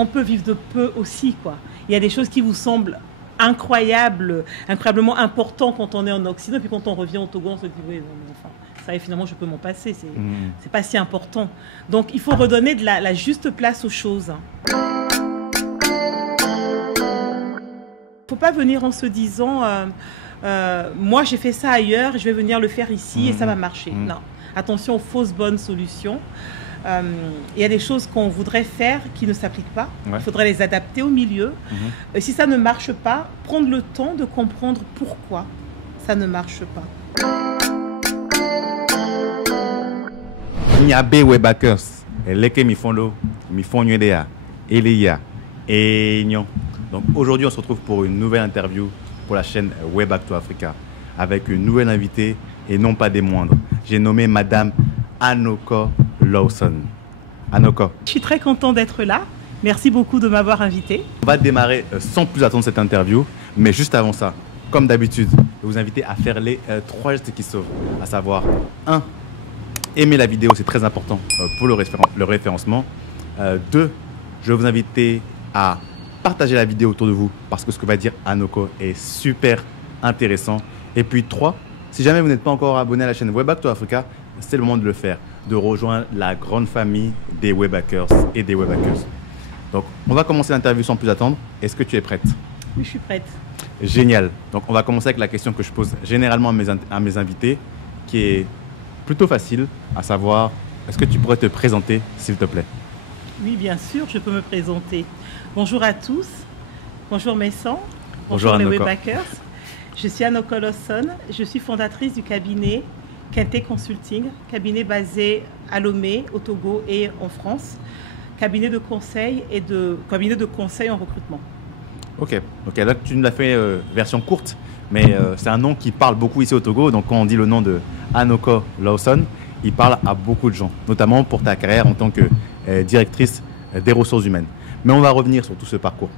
on peut vivre de peu aussi, quoi. Il y a des choses qui vous semblent incroyablement importantes quand on est en Occident, puis quand on revient au Togo, on se dit, oui, non, mais enfin, ça, finalement, je peux m'en passer, c'est pas si important. Donc, il faut redonner de la juste place aux choses. Faut pas venir en se disant, moi, j'ai fait ça ailleurs, je vais venir le faire ici et ça va marcher. Non. Attention aux fausses bonnes solutions. Il y a des choses qu'on voudrait faire qui ne s'appliquent pas. Il faudrait les adapter au milieu. Si ça ne marche pas, prendre le temps de comprendre pourquoi ça ne marche pas. Nyabe Webbackers, Leke Mifondo, Mifonyo Dea, Elia et Nyon. Donc aujourd'hui, on se retrouve pour une nouvelle interview pour la chaîne Webback to Africa avec une nouvelle invitée et non pas des moindres. J'ai nommé Madame Anoko Lawson. Anoko. Je suis très content d'être là. Merci beaucoup de m'avoir invité. On va démarrer sans plus attendre cette interview, mais juste avant ça, comme d'habitude, je vais vous inviter à faire les 3 gestes qui sauvent, à savoir 1. Aimer la vidéo, c'est très important pour le référencement. 2. Je vais vous inviter à partager la vidéo autour de vous parce que ce que va dire Anoko est super intéressant. Et puis 3. Si jamais vous n'êtes pas encore abonné à la chaîne Webback to Africa, c'est le moment de le faire, de rejoindre la grande famille des Webbackers et des Webbackers. Donc, on va commencer l'interview sans plus attendre. Est-ce que tu es prête? Oui, je suis prête. Génial. Donc, on va commencer avec la question que je pose généralement à mes invités, qui est plutôt facile, à savoir, est-ce que tu pourrais te présenter, s'il te plaît? Oui, bien sûr, je peux me présenter. Bonjour à tous. Bonjour Messan. Bonjour les Anoko. Webbackers. Je suis Anoko Lawson. Je suis fondatrice du cabinet Kente Consulting, cabinet basé à Lomé, au Togo et en France. Cabinet de conseil en recrutement. Ok, là tu nous l'as fait version courte, mais c'est un nom qui parle beaucoup ici au Togo. Donc quand on dit le nom de Anoko Lawson, il parle à beaucoup de gens, notamment pour ta carrière en tant que directrice des ressources humaines. Mais on va revenir sur tout ce parcours.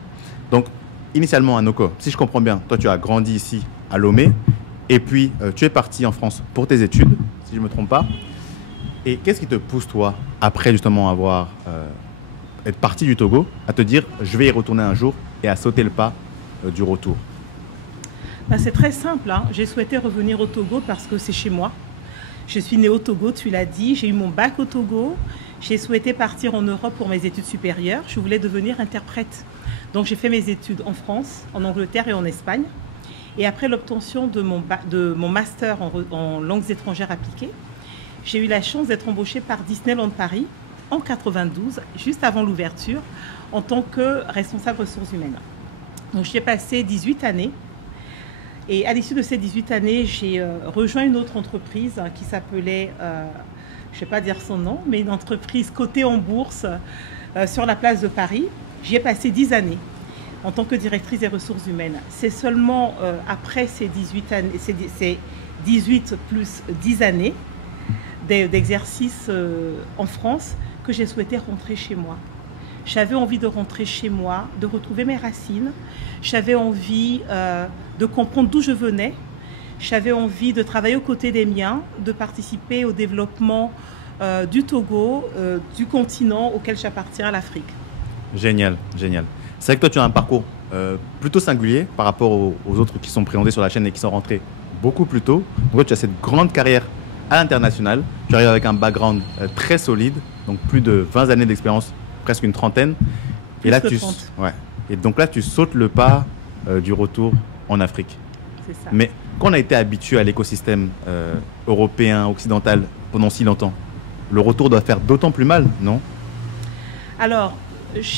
Donc initialement Anoko, si je comprends bien, toi tu as grandi ici à Lomé, et puis tu es parti en France pour tes études, si je ne me trompe pas. Et qu'est-ce qui te pousse toi, après justement être parti du Togo, à te dire je vais y retourner un jour et à sauter le pas du retour? C'est très simple, hein. J'ai souhaité revenir au Togo parce que c'est chez moi. Je suis née au Togo, tu l'as dit, j'ai eu mon bac au Togo. J'ai souhaité partir en Europe pour mes études supérieures. Je voulais devenir interprète. Donc j'ai fait mes études en France, en Angleterre et en Espagne. Et après l'obtention de mon master en langues étrangères appliquées, j'ai eu la chance d'être embauchée par Disneyland Paris en 92, juste avant l'ouverture, en tant que responsable ressources humaines. Donc j'y ai passé 18 années. Et à l'issue de ces 18 années, j'ai rejoint une autre entreprise qui s'appelait, je ne vais pas dire son nom, mais une entreprise cotée en bourse sur la place de Paris. J'y ai passé 10 années en tant que directrice des ressources humaines. C'est seulement après ces 18 plus 10 années d'exercice en France que j'ai souhaité rentrer chez moi. J'avais envie de rentrer chez moi, de retrouver mes racines. J'avais envie de comprendre d'où je venais. J'avais envie de travailler aux côtés des miens, de participer au développement du Togo, du continent auquel j'appartiens, à l'Afrique. Génial, génial. C'est vrai que toi, tu as un parcours plutôt singulier par rapport aux autres qui sont présentés sur la chaîne et qui sont rentrés beaucoup plus tôt. Donc, toi, tu as cette grande carrière à l'international. Tu arrives avec un background très solide, donc plus de 20 années d'expérience, presque une trentaine. Plus et là, que 30. Et donc là, tu sautes le pas du retour en Afrique. C'est ça. Mais quand on a été habitué à l'écosystème européen, occidental pendant si longtemps, le retour doit faire d'autant plus mal, non? Alors,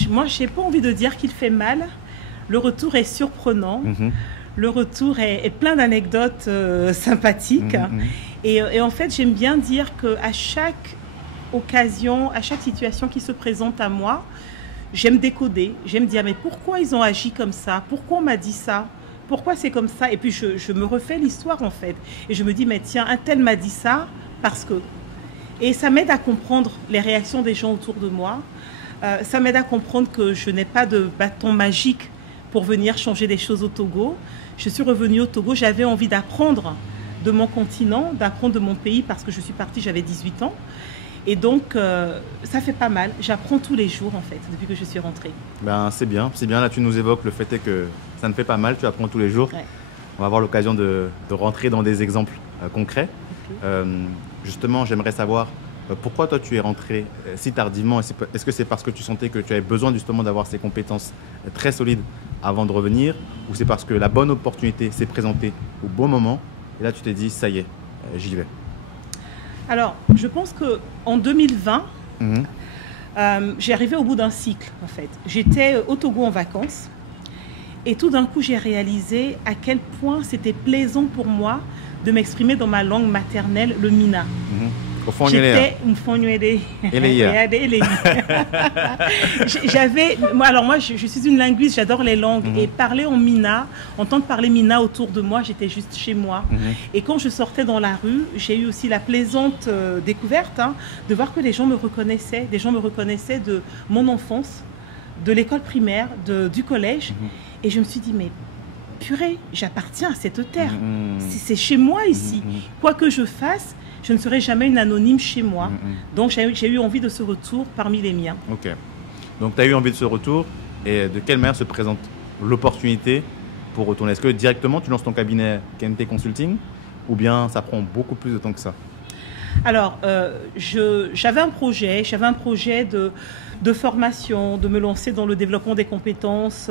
moi, je n'ai pas envie de dire qu'il fait mal. Le retour est surprenant. Le retour est plein d'anecdotes sympathiques. Et en fait, j'aime bien dire qu'à chaque occasion, à chaque situation qui se présente à moi, j'aime décoder. J'aime dire, mais pourquoi ils ont agi comme ça? Pourquoi on m'a dit ça? Pourquoi c'est comme ça? Et puis, je me refais l'histoire, en fait. Et je me dis, mais tiens, un tel m'a dit ça parce que... Et ça m'aide à comprendre les réactions des gens autour de moi. Ça m'aide à comprendre que je n'ai pas de bâton magique pour venir changer des choses au Togo. Je suis revenue au Togo, j'avais envie d'apprendre de mon continent, d'apprendre de mon pays parce que je suis partie, j'avais 18 ans. Et donc, ça fait pas mal. J'apprends tous les jours, en fait, depuis que je suis rentrée. Ben, c'est bien. Là, tu nous évoques le fait est que ça ne fait pas mal, tu apprends tous les jours. Ouais. On va avoir l'occasion de rentrer dans des exemples concrets. Ok. Justement, j'aimerais savoir pourquoi toi tu es rentré si tardivement. Est-ce que c'est parce que tu sentais que tu avais besoin justement d'avoir ces compétences très solides avant de revenir, ou c'est parce que la bonne opportunité s'est présentée au bon moment et là tu t'es dit ça y est, j'y vais? Alors, je pense qu'en 2020, Mhm. j'ai arrivé au bout d'un cycle, en fait. J'étais au Togo en vacances et tout d'un coup, j'ai réalisé à quel point c'était plaisant pour moi de m'exprimer dans ma langue maternelle, le Mina. Mhm. Au fond, il y a J'étais Mfonywele. Eleya. Moi, je suis une linguiste, j'adore les langues. Mhm. Et parler en Mina, entendre parler Mina autour de moi, j'étais juste chez moi. Mhm. Et quand je sortais dans la rue, j'ai eu aussi la plaisante découverte de voir que les gens me reconnaissaient. Des gens me reconnaissaient de mon enfance, de l'école primaire, du collège. Mhm. Et je me suis dit, mais purée, j'appartiens à cette terre. Mhm. C'est chez moi ici. Mhm. Quoi que je fasse, je ne serai jamais une anonyme chez moi. Mhm. Donc j'ai eu envie de ce retour parmi les miens. Ok. Donc tu as eu envie de ce retour et de quelle manière se présente l'opportunité pour retourner? Est-ce que directement tu lances ton cabinet KNT Consulting ou bien ça prend beaucoup plus de temps que ça? Alors, j'avais un projet de formation, de me lancer dans le développement des compétences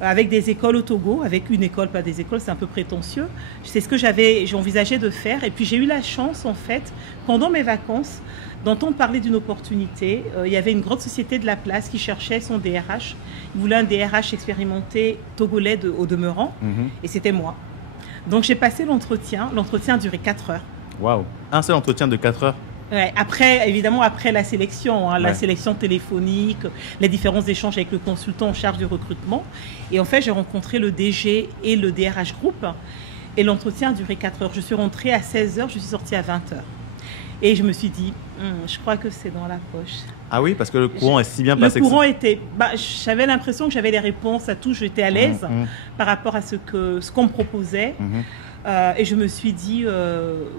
avec des écoles au Togo, avec une école, pas des écoles, c'est un peu prétentieux. C'est ce que j'envisageais de faire. Et puis j'ai eu la chance, en fait, pendant mes vacances, d'entendre parler d'une opportunité. Il y avait une grande société de la place qui cherchait son DRH. Il voulait un DRH expérimenté togolais au demeurant, Mhm. et c'était moi. Donc j'ai passé l'entretien. L'entretien a duré 4 heures. Waouh. Un seul entretien de 4 heures? Ouais, évidemment, après la sélection, la Ouais. sélection téléphonique, les différents échanges avec le consultant en charge du recrutement. Et en fait, j'ai rencontré le DG et le DRH Group. Et l'entretien a duré 4 heures. Je suis rentrée à 16 heures, je suis sortie à 20 heures. Et je me suis dit, je crois que c'est dans la poche. Ah oui, parce que le courant est si bien Le passé que courant ça. était... j'avais l'impression que j'avais les réponses à tout, j'étais à l'aise Mhm. par rapport à ce qu'on me proposait. Mhm. Et je me suis dit,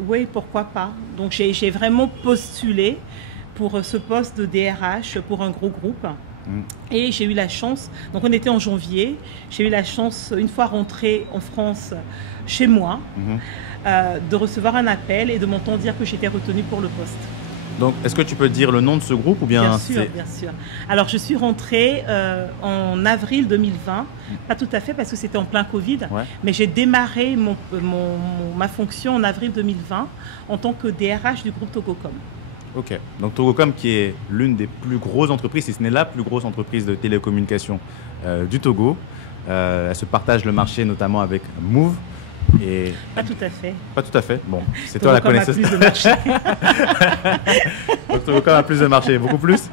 oui, pourquoi pas. Donc j'ai vraiment postulé pour ce poste de DRH pour un gros groupe. Mhm. Et j'ai eu la chance, donc on était en janvier, j'ai eu la chance, une fois rentrée en France, chez moi, Mhm. de recevoir un appel et de m'entendre dire que j'étais retenue pour le poste. Donc, est-ce que tu peux dire le nom de ce groupe ou bien Bien sûr, bien sûr. Alors, je suis rentrée en avril 2020, pas tout à fait parce que c'était en plein Covid, Ouais. mais j'ai démarré ma fonction en avril 2020 en tant que DRH du groupe Togocom. Ok. Donc Togocom qui est l'une des plus grosses entreprises, si ce n'est la plus grosse entreprise de télécommunications du Togo. Elle se partage le marché notamment avec Move. Et Pas tout à fait. pas tout à fait. Bon, c'est toi la Togocom a connaisseuse. plus de marché. Donc Togocom a plus de marché, beaucoup plus.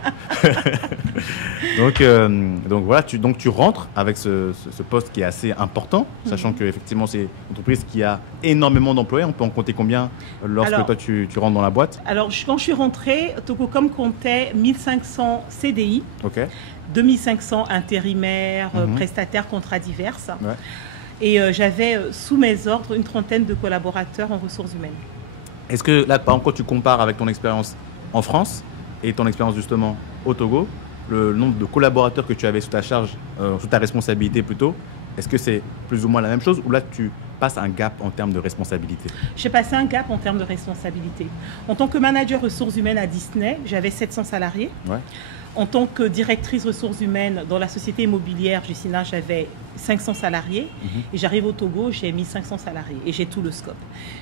donc voilà, tu rentres avec ce poste qui est assez important, sachant qu'effectivement c'est une entreprise qui a énormément d'employés. On peut en compter combien lorsque Alors, toi tu rentres dans la boîte? Alors, quand je suis rentrée, Togocom comptait 1500 CDI, Ok. 2500 intérimaires, Mhm. prestataires, contrats divers. Ouais. Et j'avais sous mes ordres une trentaine de collaborateurs en ressources humaines. Est-ce que là, par exemple, quand tu compares avec ton expérience en France et ton expérience justement au Togo, le nombre de collaborateurs que tu avais sous ta charge, sous ta responsabilité plutôt, est-ce que c'est plus ou moins la même chose ou là tu passes un gap en termes de responsabilité? J'ai passé un gap en termes de responsabilité. En tant que manager ressources humaines à Disney, j'avais 700 salariés. Ouais. En tant que directrice ressources humaines dans la société immobilière Gessina, j'avais 500 salariés. Et j'arrive au Togo, j'ai 1500 salariés et j'ai tout le scope.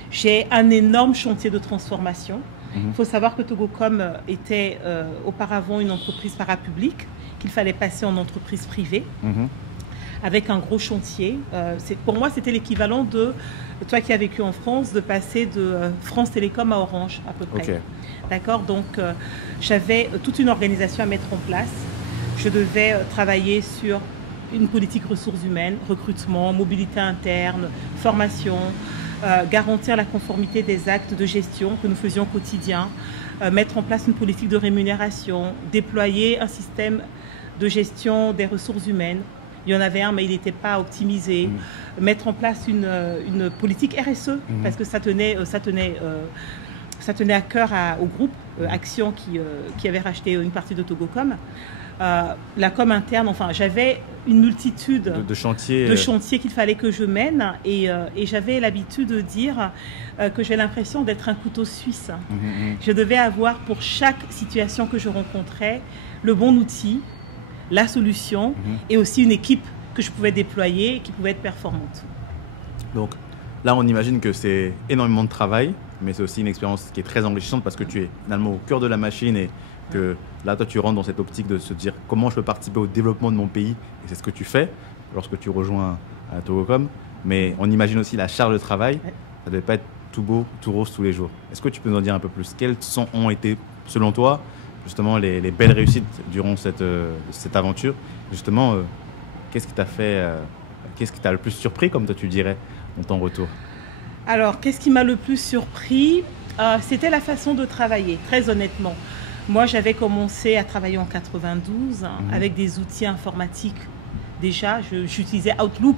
J'ai un énorme chantier de transformation. Il faut savoir que Togocom était auparavant une entreprise parapublique, qu'il fallait passer en entreprise privée. Mhm. Avec un gros chantier. Pour moi, c'était l'équivalent de, toi qui as vécu en France, de passer de France Télécom à Orange, à peu près. Ok. D'accord. Donc, j'avais toute une organisation à mettre en place. Je devais travailler sur une politique ressources humaines, recrutement, mobilité interne, formation, garantir la conformité des actes de gestion que nous faisions au quotidien, mettre en place une politique de rémunération, déployer un système de gestion des ressources humaines. Il y en avait un, mais il n'était pas optimisé. Mettre en place une politique RSE, parce que ça tenait ça tenait à cœur au groupe Action qui avait racheté une partie de Togocom. La com interne, enfin, j'avais une multitude de chantiers qu'il fallait que je mène et j'avais l'habitude de dire que j'ai l'impression d'être un couteau suisse. Je devais avoir pour chaque situation que je rencontrais le bon outil, la solution et aussi une équipe que je pouvais déployer et qui pouvait être performante. Donc là, on imagine que c'est énormément de travail, mais c'est aussi une expérience qui est très enrichissante parce que tu es finalement au cœur de la machine et que là, toi, tu rentres dans cette optique de se dire comment je peux participer au développement de mon pays. Et c'est ce que tu fais lorsque tu rejoins Togocom. Mais on imagine aussi la charge de travail. Ça ne devait pas être tout beau, tout rose tous les jours. Est-ce que tu peux nous en dire un peu plus? Quelles ont été, selon toi, justement, les belles réussites durant cette aventure? Justement, qu'est-ce qui t'a fait, qu'est-ce qui t'a le plus surpris, comme toi tu dirais, dans ton retour? Alors, qu'est-ce qui m'a le plus surpris? C'était la façon de travailler, très honnêtement. Moi, j'avais commencé à travailler en 92 avec des outils informatiques. Déjà, j'utilisais Outlook.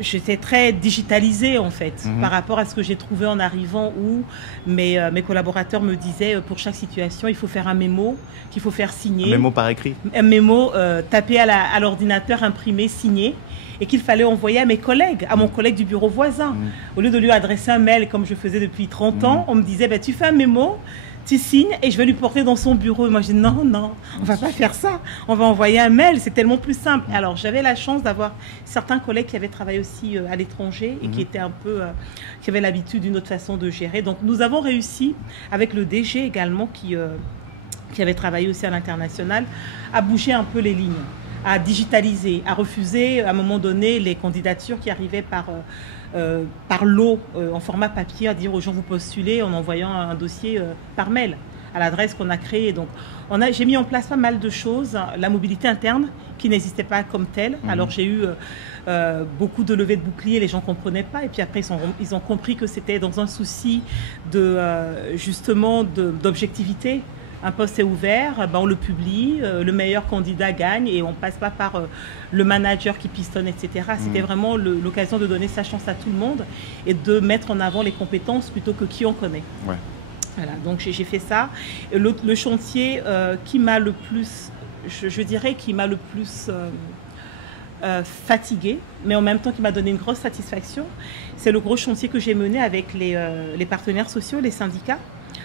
J'étais très digitalisée en fait par rapport à ce que j'ai trouvé en arrivant où mes collaborateurs me disaient pour chaque situation il faut faire un mémo qu'il faut faire signer. Un mémo par écrit? Un mémo tapé à l'ordinateur, imprimé, signé et qu'il fallait envoyer à mes collègues, à mon collègue du bureau voisin. Au lieu de lui adresser un mail comme je faisais depuis 30 ans, on me disait bah, tu fais un mémo, tu signes et je vais lui porter dans son bureau. Et moi, je dis non, on va pas faire ça. On va envoyer un mail, c'est tellement plus simple. Alors, j'avais la chance d'avoir certains collègues qui avaient travaillé aussi à l'étranger et qui étaient un peu, qui avaient l'habitude d'une autre façon de gérer. Donc, nous avons réussi, avec le DG également, qui avait travaillé aussi à l'international, à bouger un peu les lignes, à digitaliser, à refuser à un moment donné les candidatures qui arrivaient par lot en format papier, à dire aux gens vous postulez en envoyant un dossier par mail à l'adresse qu'on a créée. Donc j'ai mis en place pas mal de choses, la mobilité interne qui n'existait pas comme telle. Alors j'ai eu beaucoup de levées de boucliers, les gens ne comprenaient pas et puis après ils ont compris que c'était dans un souci justement d'objectivité. Un poste est ouvert, ben on le publie, le meilleur candidat gagne et on ne passe pas par le manager qui pistonne, etc. C'était vraiment l'occasion de donner sa chance à tout le monde et de mettre en avant les compétences plutôt que qui on connaît. Ouais. Voilà, donc j'ai fait ça. Le chantier qui m'a le plus, je dirais, qui m'a le plus fatiguée, mais en même temps qui m'a donné une grosse satisfaction, c'est le gros chantier que j'ai mené avec les partenaires sociaux, les syndicats.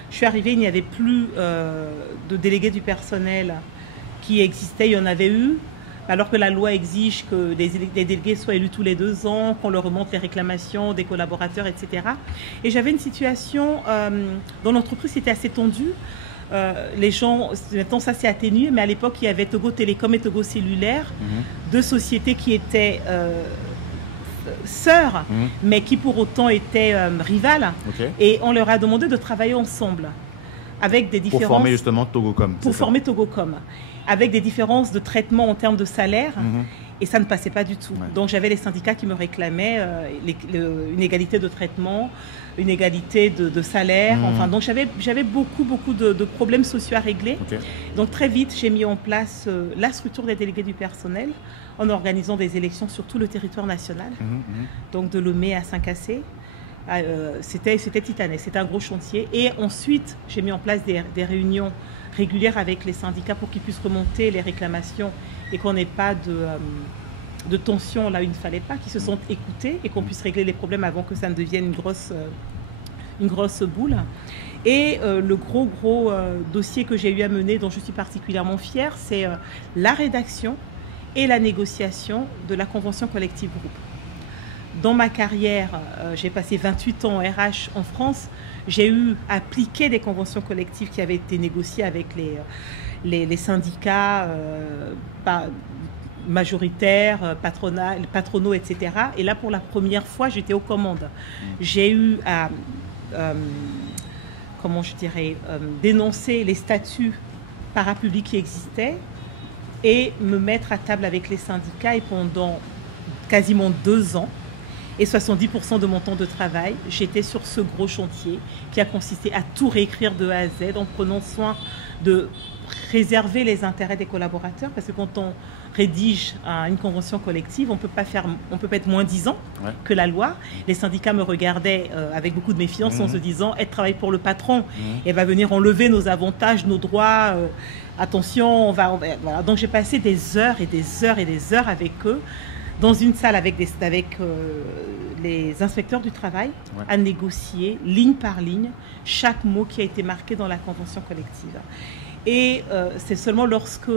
Je suis arrivée, il n'y avait plus de délégués du personnel qui existaient, il y en avait eu, alors que la loi exige que les délégués soient élus tous les 2 ans, qu'on leur remonte les réclamations des collaborateurs, etc. Et j'avais une situation dans l'entreprise qui était assez tendue. Les gens, maintenant ça s'est atténué, mais à l'époque il y avait Togo Télécom et Togo Cellulaire, deux sociétés qui étaient sœurs, mais qui pour autant étaient rivales. Okay. Et on leur a demandé de travailler ensemble avec des différences. Pour former justement Togocom. Pour former Togocom, avec des différences de traitement en termes de salaire. Et ça ne passait pas du tout. Ouais. Donc j'avais les syndicats qui me réclamaient une égalité de traitement, une égalité de salaire. Enfin, donc j'avais beaucoup de problèmes sociaux à régler. Okay. Donc très vite, j'ai mis en place la structure des délégués du personnel en organisant des élections sur tout le territoire national. Donc de Lomé à Saint-Cassé. C'était titanesque, c'était un gros chantier. Et ensuite, j'ai mis en place des réunions régulières avec les syndicats pour qu'ils puissent remonter les réclamations et qu'on n'ait pas de tension là où il ne fallait pas, qu'ils se sont écoutés et qu'on puisse régler les problèmes avant que ça ne devienne une grosse boule. Et le gros dossier que j'ai eu à mener, dont je suis particulièrement fière, c'est la rédaction et la négociation de la convention collective groupe. Dans ma carrière, j'ai passé 28 ans en RH en France. J'ai eu à appliquer des conventions collectives qui avaient été négociées avec les syndicats majoritaires, patronaux, etc. Et là, pour la première fois, j'étais aux commandes. J'ai eu à, dénoncer les statuts parapublics qui existaient et me mettre à table avec les syndicats. Et pendant quasiment 2 ans, et 70% de mon temps de travail, j'étais sur ce gros chantier qui a consisté à tout réécrire de A à Z en prenant soin de préserver les intérêts des collaborateurs, parce que quand on rédige une convention collective, on ne peut pas être moins disant que la loi. Les syndicats me regardaient avec beaucoup de méfiance en se disant « elle travaille pour le patron, elle va venir enlever nos avantages, nos droits, attention, voilà. » Donc j'ai passé des heures et des heures et des heures avec eux, dans une salle avec les inspecteurs du travail, à négocier ligne par ligne chaque mot qui a été marqué dans la convention collective. Et c'est seulement lorsque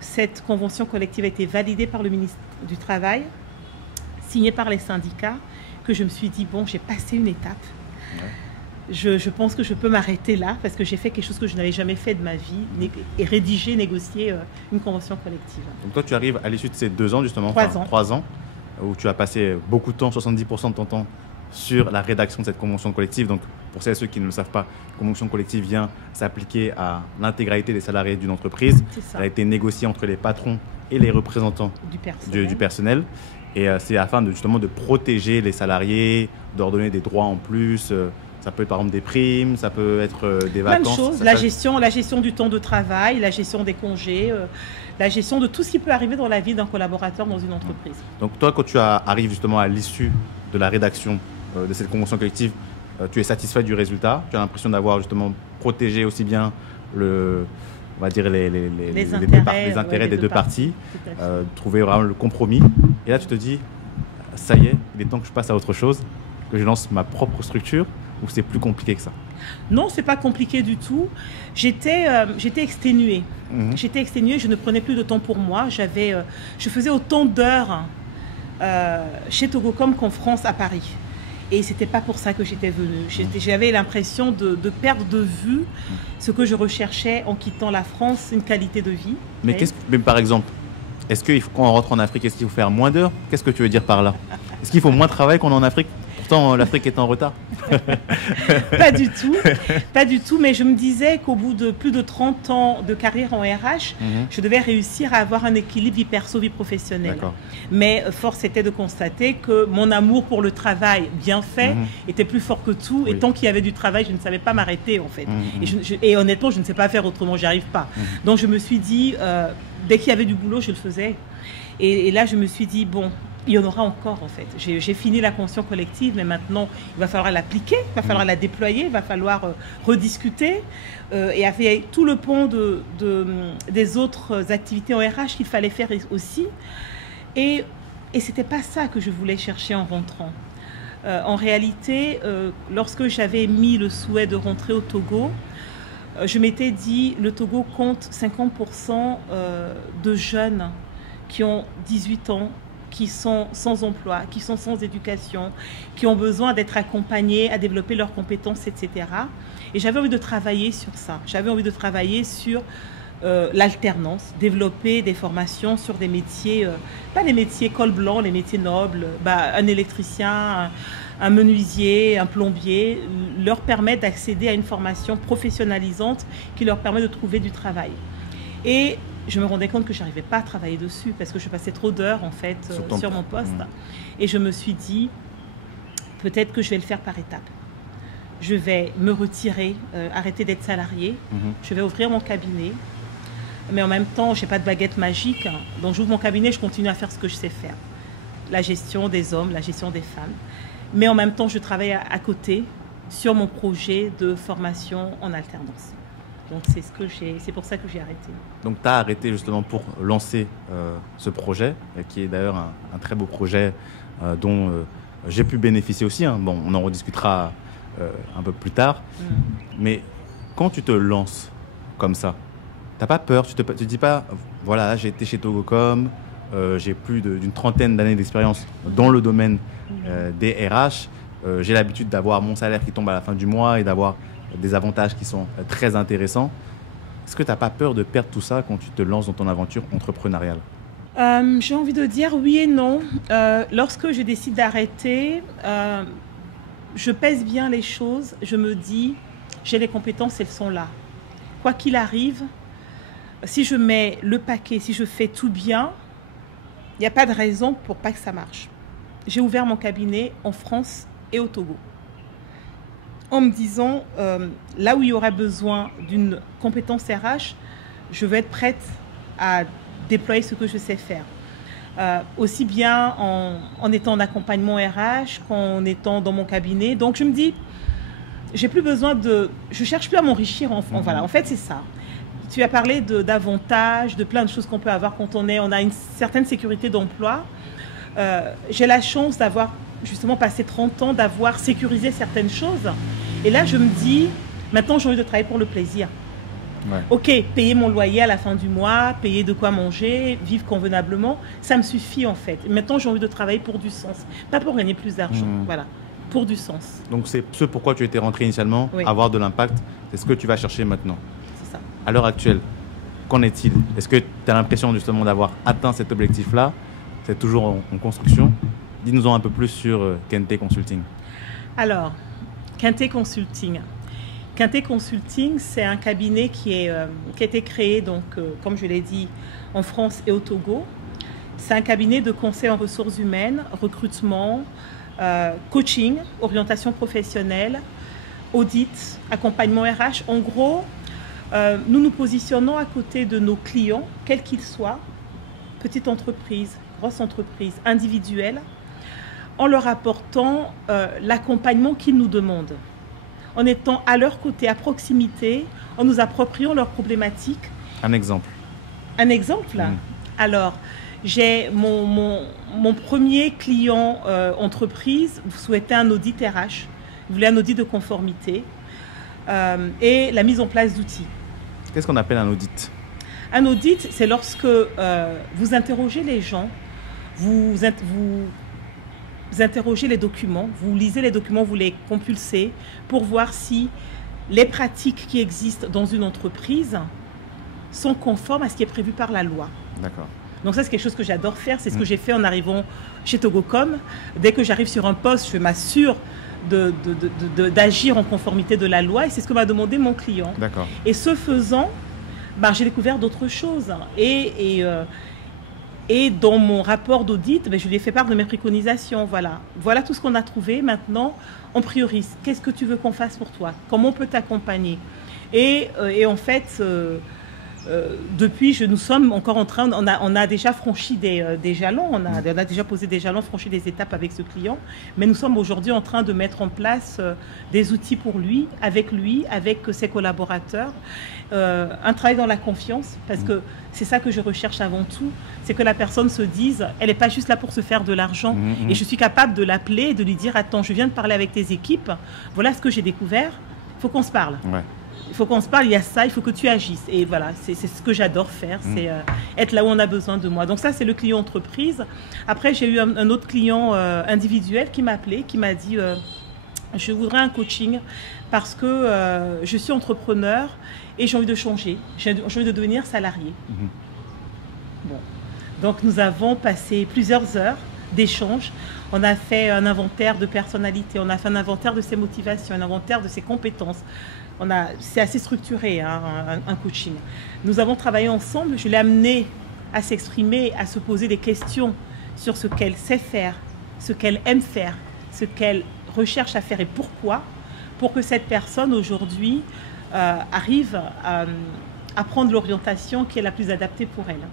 cette convention collective a été validée par le ministre du Travail, signée par les syndicats, que je me suis dit, bon, j'ai passé une étape. Je pense que je peux m'arrêter là, parce que j'ai fait quelque chose que je n'avais jamais fait de ma vie, et négocier une convention collective. Donc toi, tu arrives à l'issue de ces 2 ans, justement, 3 ans, où tu as passé beaucoup de temps, 70% de ton temps, sur la rédaction de cette convention collective. Donc, pour celles et ceux qui ne le savent pas, la convention collective vient s'appliquer à l'intégralité des salariés d'une entreprise. Elle a été négociée entre les patrons et les représentants du personnel. Et c'est afin justement de protéger les salariés, de leur donner des droits en plus. Ça peut être par exemple des primes, ça peut être des vacances. Même chose, la gestion du temps de travail, la gestion des congés, la gestion de tout ce qui peut arriver dans la vie d'un collaborateur dans une entreprise. Donc toi, quand tu arrives justement à l'issue de la rédaction de cette convention collective, tu es satisfait du résultat, tu as l'impression d'avoir justement protégé aussi bien on va dire les intérêts des deux parties, trouver vraiment le compromis. Et là, tu te dis, ça y est, il est temps que je passe à autre chose, que je lance ma propre structure, ou c'est plus compliqué que ça? Non, c'est pas compliqué du tout. J'étais exténuée. J'étais exténuée, je ne prenais plus de temps pour moi. Je faisais autant d'heures chez Togocom qu'en France, à Paris. Et ce n'était pas pour ça que j'étais venue. J'avais l'impression de perdre de vue ce que je recherchais en quittant la France, une qualité de vie. Mais par exemple, est-ce qu'il faut, quand on rentre en Afrique, est-ce qu'il faut faire moins d'heures? Qu'est-ce que tu veux dire par là? Est-ce qu'il faut moins travailler qu'on est en Afrique? Pourtant, l'Afrique est en retard. Pas du tout. Pas du tout. Mais je me disais qu'au bout de plus de 30 ans de carrière en RH, je devais réussir à avoir un équilibre vie perso, vie professionnelle. Mais force était de constater que mon amour pour le travail bien fait était plus fort que tout. Et tant qu'il y avait du travail, je ne savais pas m'arrêter en fait. Et honnêtement, je ne sais pas faire autrement, j'y arrive pas. Donc je me suis dit, dès qu'il y avait du boulot, je le faisais. Et là, je me suis dit, bon, il y en aura encore en fait. J'ai fini la convention collective, mais maintenant, il va falloir l'appliquer, il va falloir la déployer, il va falloir rediscuter. Et avec tout le pont des autres activités en RH qu'il fallait faire aussi. Et ce n'était pas ça que je voulais chercher en rentrant. En réalité, lorsque j'avais mis le souhait de rentrer au Togo, je m'étais dit, le Togo compte 50% de jeunes qui ont 18 ans, qui sont sans emploi, qui sont sans éducation, qui ont besoin d'être accompagnés à développer leurs compétences, etc. Et j'avais envie de travailler sur ça. J'avais envie de travailler sur l'alternance, développer des formations sur des métiers, pas les métiers col blanc, les métiers nobles, un électricien, un menuisier, un plombier, leur permettre d'accéder à une formation professionnalisante qui leur permet de trouver du travail. Et je me rendais compte que je n'arrivais pas à travailler dessus parce que je passais trop d'heures en fait sur mon poste. Et je me suis dit, peut-être que je vais le faire par étapes. Je vais me retirer, arrêter d'être salarié. Je vais ouvrir mon cabinet. Mais en même temps, je n'ai pas de baguette magique. Donc j'ouvre mon cabinet, je continue à faire ce que je sais faire. La gestion des hommes, la gestion des femmes. Mais en même temps, je travaille à côté sur mon projet de formation en alternance. Donc c'est pour ça que j'ai arrêté. Donc tu as arrêté justement pour lancer ce projet, qui est d'ailleurs un très beau projet dont j'ai pu bénéficier aussi. Bon, on en rediscutera un peu plus tard. Mais quand tu te lances comme ça, tu n'as pas peur? Tu te dis pas, voilà, j'ai été chez Togocom, j'ai plus d'une trentaine d'années d'expérience dans le domaine des RH. J'ai l'habitude d'avoir mon salaire qui tombe à la fin du mois et d'avoir des avantages qui sont très intéressants. Est-ce que tu n'as pas peur de perdre tout ça quand tu te lances dans ton aventure entrepreneuriale? J'ai envie de dire oui et non. Lorsque je décide d'arrêter, je pèse bien les choses. Je me dis, j'ai les compétences, elles sont là. Quoi qu'il arrive, si je mets le paquet, si je fais tout bien, il n'y a pas de raison pour pas que ça marche. J'ai ouvert mon cabinet en France et au Togo, en me disant, là où il y aura besoin d'une compétence RH, je veux être prête à déployer ce que je sais faire. Aussi bien en étant en accompagnement RH qu'en étant dans mon cabinet. Donc je me dis, j'ai plus besoin de... Je cherche plus à m'enrichir. Voilà, en fait, c'est ça. Tu as parlé d'avantages, de plein de choses qu'on peut avoir quand on a une certaine sécurité d'emploi. J'ai la chance d'avoir justement passé 30 ans, d'avoir sécurisé certaines choses. Et là, je me dis, maintenant, j'ai envie de travailler pour le plaisir. Ouais. Ok, payer mon loyer à la fin du mois, payer de quoi manger, vivre convenablement, ça me suffit en fait. Maintenant, j'ai envie de travailler pour du sens, pas pour gagner plus d'argent, voilà, pour du sens. Donc c'est ce pourquoi tu étais rentré initialement, oui. Avoir de l'impact, c'est ce que tu vas chercher maintenant. C'est ça. À l'heure actuelle, qu'en est-il? Est-ce que tu as l'impression justement d'avoir atteint cet objectif-là? C'est toujours en construction. Dis-nous-en un peu plus sur Kente Consulting. Alors, Kente Consulting. Kente Consulting, c'est un cabinet qui a été créé, donc, comme je l'ai dit, en France et au Togo. C'est un cabinet de conseil en ressources humaines, recrutement, coaching, orientation professionnelle, audit, accompagnement RH. En gros, nous nous positionnons à côté de nos clients, quels qu'ils soient, petite entreprise, grosse entreprise, individuelle, en leur apportant l'accompagnement qu'ils nous demandent. En étant à leur côté, à proximité, en nous appropriant leurs problématiques. Un exemple. Un exemple Alors, j'ai mon premier client entreprise souhaitait un audit RH, il voulait un audit de conformité et la mise en place d'outils. Qu'est-ce qu'on appelle un audit? Un audit, c'est lorsque vous interrogez les gens, vous interrogez les documents, vous lisez les documents, vous les compulsez pour voir si les pratiques qui existent dans une entreprise sont conformes à ce qui est prévu par la loi. D'accord. Donc ça, c'est quelque chose que j'adore faire. C'est ce que j'ai fait en arrivant chez Togocom. Dès que j'arrive sur un poste, je m'assure d'agir en conformité de la loi et c'est ce que m'a demandé mon client. D'accord. Et ce faisant, j'ai découvert d'autres choses. Et dans mon rapport d'audit, je lui ai fait part de mes préconisations. Voilà tout ce qu'on a trouvé. Maintenant, on priorise. Qu'est-ce que tu veux qu'on fasse pour toi? Comment on peut t'accompagner? Et en fait, depuis, nous sommes encore en train, on a déjà franchi des jalons, on a déjà posé des jalons, franchi des étapes avec ce client, mais nous sommes aujourd'hui en train de mettre en place des outils pour lui, avec ses collaborateurs, un travail dans la confiance, parce que c'est ça que je recherche avant tout, c'est que la personne se dise, elle n'est pas juste là pour se faire de l'argent, et je suis capable de l'appeler et de lui dire, attends, je viens de parler avec tes équipes, voilà ce que j'ai découvert, il faut qu'on se parle. Ouais. Il faut qu'on se parle, il y a ça, il faut que tu agisses. Et voilà, c'est ce que j'adore faire, c'est être là où on a besoin de moi. Donc ça, c'est le client entreprise. Après, j'ai eu un autre client individuel qui m'a appelé, qui m'a dit je voudrais un coaching parce que je suis entrepreneur et j'ai envie de changer. J'ai envie de devenir salarié. Bon. Donc nous avons passé plusieurs heures d'échanges. On a fait un inventaire de personnalité, on a fait un inventaire de ses motivations, un inventaire de ses compétences. C'est assez structuré, un coaching. Nous avons travaillé ensemble, je l'ai amené à s'exprimer, à se poser des questions sur ce qu'elle sait faire, ce qu'elle aime faire, ce qu'elle recherche à faire et pourquoi, pour que cette personne aujourd'hui arrive à prendre l'orientation qui est la plus adaptée pour elle.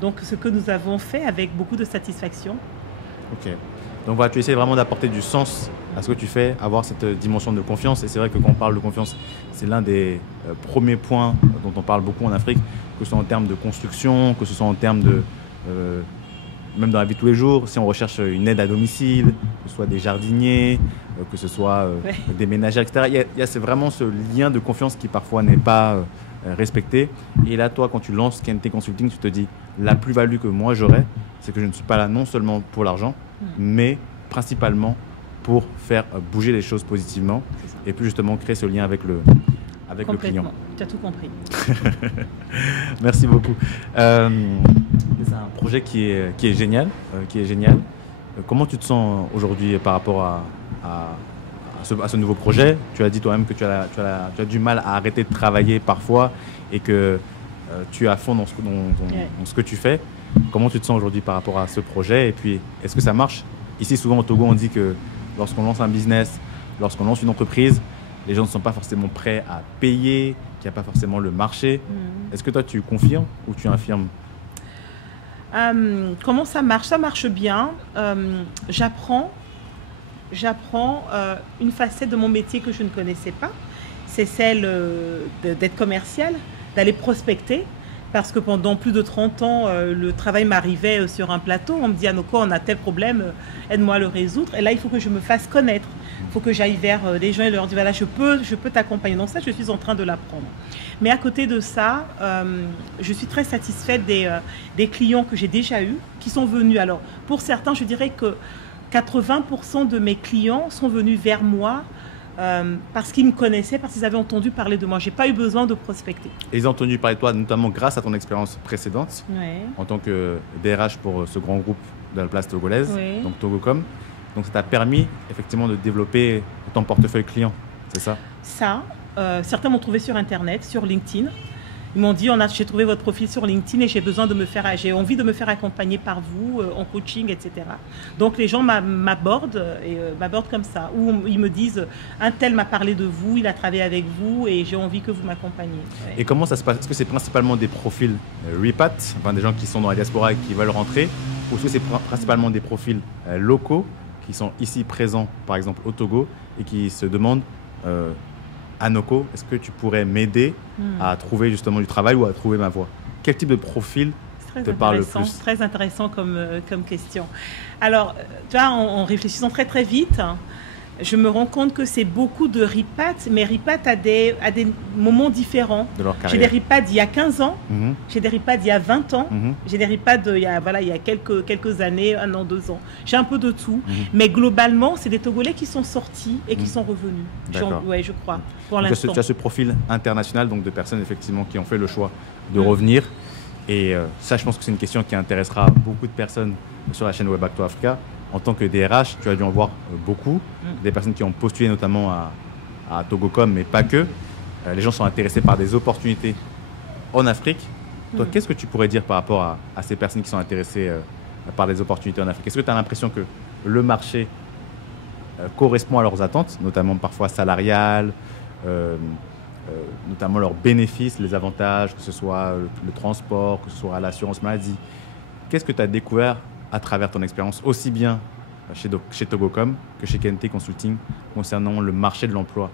Donc ce que nous avons fait avec beaucoup de satisfaction. Ok. Donc voilà, tu essaies vraiment d'apporter du sens à ce que tu fais, avoir cette dimension de confiance. Et c'est vrai que quand on parle de confiance, c'est l'un des premiers points dont on parle beaucoup en Afrique, que ce soit en termes de construction, que ce soit en termes de... même dans la vie de tous les jours, si on recherche une aide à domicile, que ce soit des jardiniers, que ce soit des ménagères, etc. C'est vraiment ce lien de confiance qui parfois n'est pas respecté. Et là, toi, quand tu lances Kente Consulting, tu te dis, la plus-value que moi j'aurais, c'est que je ne suis pas là non seulement pour l'argent, mais principalement pour faire bouger les choses positivement et puis justement créer ce lien avec le client. Tu as tout compris. Merci beaucoup. C'est un projet qui est génial. Comment tu te sens aujourd'hui par rapport à ce nouveau projet? Tu as dit toi-même que tu as du mal à arrêter de travailler parfois et que tu es à fond dans ce que tu fais. Comment tu te sens aujourd'hui par rapport à ce projet? Et puis, est-ce que ça marche? Ici, souvent au Togo, on dit que lorsqu'on lance un business, lorsqu'on lance une entreprise, les gens ne sont pas forcément prêts à payer, qu'il n'y a pas forcément le marché. Est-ce que toi, tu confirmes ou tu infirmes? Comment ça marche? Ça marche bien. J'apprends une facette de mon métier que je ne connaissais pas. C'est celle d'être commercial, d'aller prospecter. Parce que pendant plus de 30 ans, le travail m'arrivait sur un plateau. On me dit, Anoko, on a tel problème, aide-moi à le résoudre. Et là, il faut que je me fasse connaître. Il faut que j'aille vers les gens et leur dire, voilà, je peux t'accompagner. Donc ça, je suis en train de l'apprendre. Mais à côté de ça, je suis très satisfaite des clients que j'ai déjà eus, qui sont venus. Alors, pour certains, je dirais que 80% de mes clients sont venus vers moi parce qu'ils me connaissaient, parce qu'ils avaient entendu parler de moi. Je n'ai pas eu besoin de prospecter. Et ils ont entendu parler de toi, notamment grâce à ton expérience précédente, en tant que DRH pour ce grand groupe de la place togolaise, donc Togocom. Donc ça t'a permis effectivement de développer ton portefeuille client, c'est ça? Ça, certains m'ont trouvé sur Internet, sur LinkedIn. Ils m'ont dit, j'ai trouvé votre profil sur LinkedIn et j'ai envie de me faire accompagner par vous en coaching, etc. Donc les gens m'abordent comme ça. Ou ils me disent, un tel m'a parlé de vous, il a travaillé avec vous et j'ai envie que vous m'accompagniez. Ouais. Et comment ça se passe? Est-ce que c'est principalement des profils repat, enfin des gens qui sont dans la diaspora et qui veulent rentrer, ou est-ce que c'est principalement des profils locaux qui sont ici présents, par exemple au Togo, et qui se demandent Anoko, est-ce que tu pourrais m'aider à trouver justement du travail ou à trouver ma voie? Quel type de profil te parle le plus? C'est très intéressant comme question. Alors, tu vois, en réfléchissant très très vite, je me rends compte que c'est beaucoup de ripat, mais ripat à des moments différents. De leur j'ai des ripat d'il y a 15 ans, j'ai des ripat d'il y a 20 ans, j'ai des ripat il y a quelques années, 1 an, 2 ans. J'ai un peu de tout, mais globalement, c'est des Togolais qui sont sortis et qui sont revenus. Oui, je crois, pour l'instant. Tu as ce profil international, donc de personnes effectivement qui ont fait le choix de revenir. Et ça, je pense que c'est une question qui intéressera beaucoup de personnes sur la chaîne Web Actu Africa. En tant que DRH, tu as dû en voir beaucoup, des personnes qui ont postulé notamment à Togocom, mais pas que. Les gens sont intéressés par des opportunités en Afrique. Toi, qu'est-ce que tu pourrais dire par rapport à ces personnes qui sont intéressées par des opportunités en Afrique? Est-ce que tu as l'impression que le marché correspond à leurs attentes, notamment parfois salariales, notamment leurs bénéfices, les avantages, que ce soit le transport, que ce soit l'assurance maladie? Qu'est-ce que tu as découvert à travers ton expérience, aussi bien chez Togocom que chez KNT Consulting, concernant le marché de l'emploi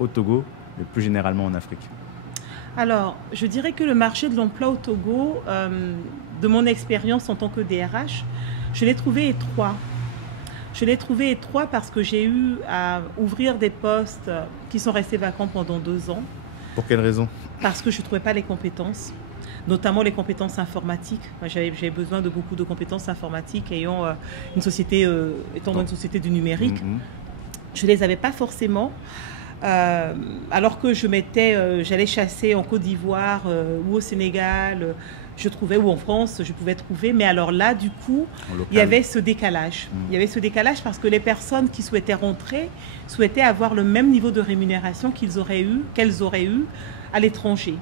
au Togo, mais plus généralement en Afrique? Alors, je dirais que le marché de l'emploi au Togo, de mon expérience en tant que DRH, je l'ai trouvé étroit. Je l'ai trouvé étroit parce que j'ai eu à ouvrir des postes qui sont restés vacants pendant 2 ans. Pour quelle raison? Parce que je ne trouvais pas les compétences, notamment les compétences informatiques. J'avais besoin de beaucoup de compétences informatiques étant dans une société du numérique. Je ne les avais pas forcément. Alors que j'allais chasser en Côte d'Ivoire ou au Sénégal, je trouvais, ou en France, je pouvais trouver. Mais alors là, du coup, il y avait ce décalage. Il y avait ce décalage parce que les personnes qui souhaitaient rentrer souhaitaient avoir le même niveau de rémunération qu'elles auraient eu à l'étranger.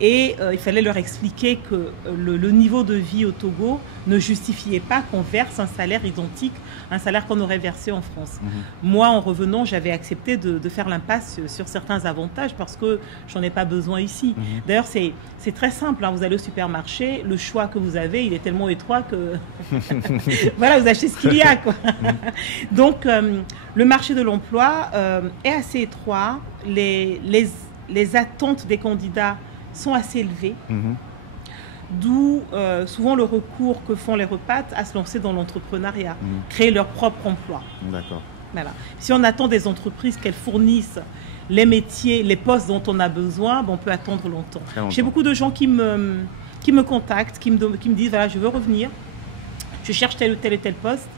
Et il fallait leur expliquer que le niveau de vie au Togo ne justifiait pas qu'on verse un salaire identique à un salaire qu'on aurait versé en France. Moi, en revenant, j'avais accepté de faire l'impasse sur certains avantages parce que j'en ai pas besoin ici. D'ailleurs, c'est très simple. Vous allez au supermarché, le choix que vous avez, il est tellement étroit que voilà, vous achetez ce qu'il y a, quoi. Donc, le marché de l'emploi est assez étroit. Les attentes des candidats sont assez élevés, d'où souvent le recours que font les repat à se lancer dans l'entrepreneuriat, créer leur propre emploi. D'accord. Voilà. Si on attend des entreprises qu'elles fournissent les métiers, les postes dont on a besoin, on peut attendre longtemps. J'ai beaucoup de gens qui me contactent, qui me disent, voilà, je veux revenir, je cherche tel ou tel et tel poste,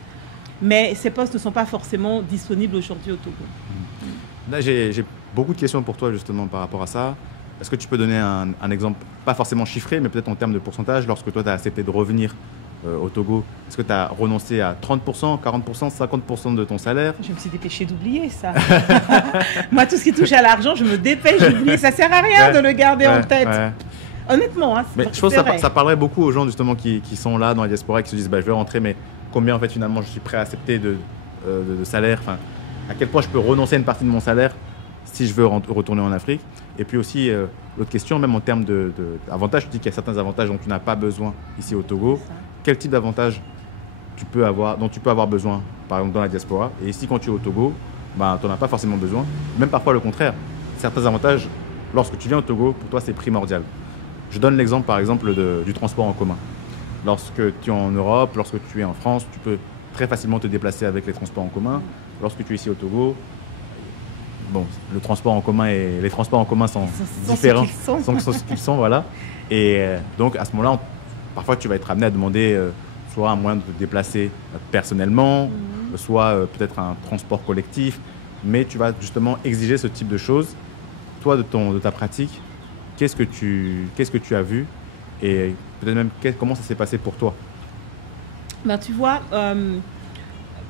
mais ces postes ne sont pas forcément disponibles aujourd'hui au Togo. Là, j'ai beaucoup de questions pour toi justement par rapport à ça. Est-ce que tu peux donner un exemple, pas forcément chiffré, mais peut-être en termes de pourcentage, lorsque toi tu as accepté de revenir au Togo, est-ce que tu as renoncé à 30%, 40%, 50% de ton salaire? Je me suis dépêchée d'oublier ça. Moi, tout ce qui touche à l'argent, je me dépêche d'oublier. Ça ne sert à rien de le garder en tête. Honnêtement, mais je pense que ça parlerait beaucoup aux gens justement qui sont là dans la diaspora et qui se disent je vais rentrer, mais combien en fait finalement je suis prêt à accepter de salaire, à quel point je peux renoncer à une partie de mon salaire si je veux retourner en Afrique. Et puis aussi, l'autre question, même en termes d'avantages, tu dis qu'il y a certains avantages dont tu n'as pas besoin ici au Togo. Quel type d'avantages dont tu peux avoir besoin, par exemple dans la diaspora? Et ici, quand tu es au Togo, ben, tu n'en as pas forcément besoin. Même parfois le contraire. Certains avantages, lorsque tu viens au Togo, pour toi, c'est primordial. Je donne l'exemple, par exemple, du transport en commun. Lorsque tu es en Europe, lorsque tu es en France, tu peux très facilement te déplacer avec les transports en commun. Lorsque tu es ici au Togo, bon, le transport en commun et les transports en commun sont différents, sont ce qu'ils sont, voilà. Et donc à ce moment-là, parfois tu vas être amené à demander soit un moyen de te déplacer personnellement, soit peut-être un transport collectif, mais tu vas justement exiger ce type de choses. Toi, de ta pratique, qu'est-ce que tu as vu et peut-être même comment ça s'est passé pour toi? Ben, tu vois,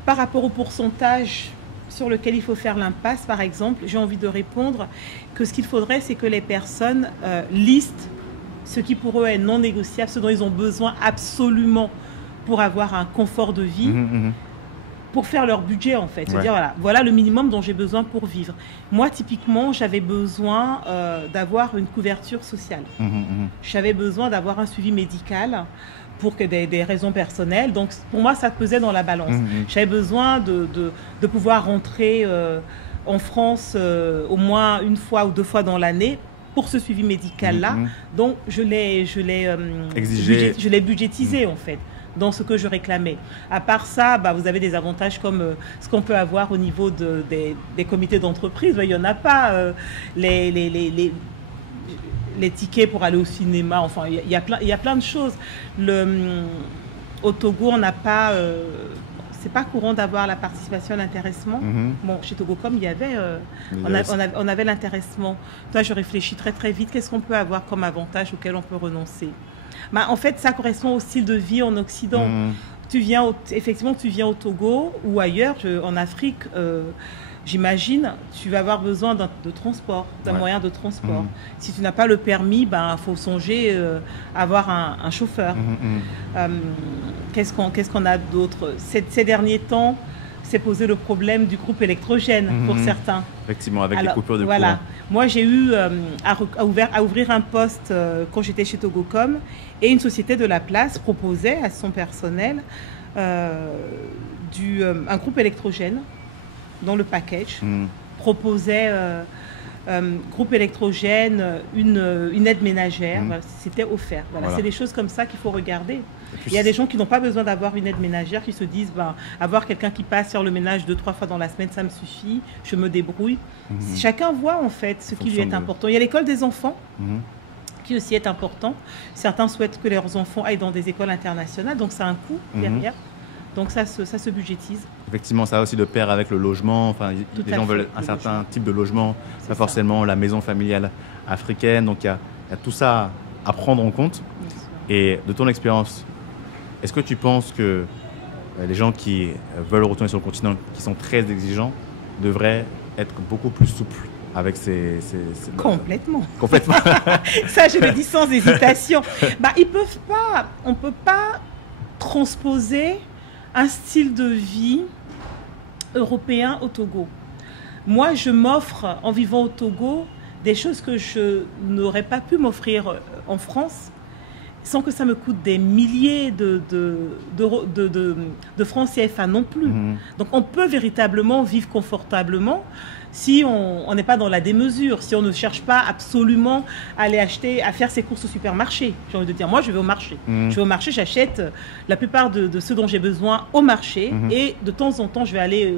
par rapport au pourcentage sur lequel il faut faire l'impasse, par exemple, j'ai envie de répondre que ce qu'il faudrait, c'est que les personnes listent ce qui pour eux est non négociable, ce dont ils ont besoin absolument pour avoir un confort de vie, pour faire leur budget en fait. C'est-à-dire, voilà le minimum dont j'ai besoin pour vivre. Moi, typiquement, j'avais besoin d'avoir une couverture sociale. J'avais besoin d'avoir un suivi médical pour que des raisons personnelles. Donc, pour moi, ça pesait dans la balance. J'avais besoin de pouvoir rentrer en France au moins une fois ou deux fois dans l'année pour ce suivi médical-là. Donc, je l'ai budgétisé, en fait, dans ce que je réclamais. À part ça, bah, vous avez des avantages comme ce qu'on peut avoir au niveau des comités d'entreprise. Il n'y en a pas. Les tickets pour aller au cinéma, enfin, il y a plein de choses. Au Togo, on n'a pas... c'est pas courant d'avoir la participation à l'intéressement. Bon, chez Togocom, il y avait... on avait l'intéressement. Toi, je réfléchis très, très vite. Qu'est-ce qu'on peut avoir comme avantage auquel on peut renoncer? Bah, en fait, ça correspond au style de vie en Occident. Effectivement, tu viens au Togo ou ailleurs, en Afrique... j'imagine, tu vas avoir besoin de transport, d'un moyen de transport. Si tu n'as pas le permis, ben, faut songer à avoir un chauffeur. Qu'est-ce qu'on a d'autre? Ces derniers temps, s'est posé le problème du groupe électrogène pour certains. Effectivement, avec les coupures de courant. Moi, j'ai eu à ouvrir un poste quand j'étais chez Togocom et une société de la place proposait à son personnel un groupe électrogène dans le package, proposait groupe électrogène, une aide ménagère, c'était offert. C'est des choses comme ça qu'il faut regarder. Il y a des gens qui n'ont pas besoin d'avoir une aide ménagère, qui se disent, avoir quelqu'un qui passe faire le ménage 2-3 fois dans la semaine, ça me suffit, je me débrouille. Chacun voit en fait ce qui lui est important. Il y a l'école des enfants, qui aussi est important. Certains souhaitent que leurs enfants aillent dans des écoles internationales, donc ça a un coût derrière. Donc ça se budgétise. Effectivement, ça a aussi de pair avec le logement. Enfin, les gens veulent un certain type de logement, pas forcément la maison familiale africaine. Donc il y a tout ça à prendre en compte. Et de ton expérience, est-ce que tu penses que les gens qui veulent retourner sur le continent, qui sont très exigeants, devraient être beaucoup plus souples avec Complètement. Complètement. Ça, je le dis sans hésitation. Ils peuvent pas, on ne peut pas transposer un style de vie européen au Togo. Moi, je m'offre, en vivant au Togo, des choses que je n'aurais pas pu m'offrir en France, sans que ça me coûte des milliers de francs CFA non plus. Donc, on peut véritablement vivre confortablement si on n'est pas dans la démesure, si on ne cherche pas absolument à aller acheter, à faire ses courses au supermarché. J'ai envie de dire, moi, je vais au marché. Je vais au marché, j'achète la plupart de ce dont j'ai besoin au marché et de temps en temps, je vais aller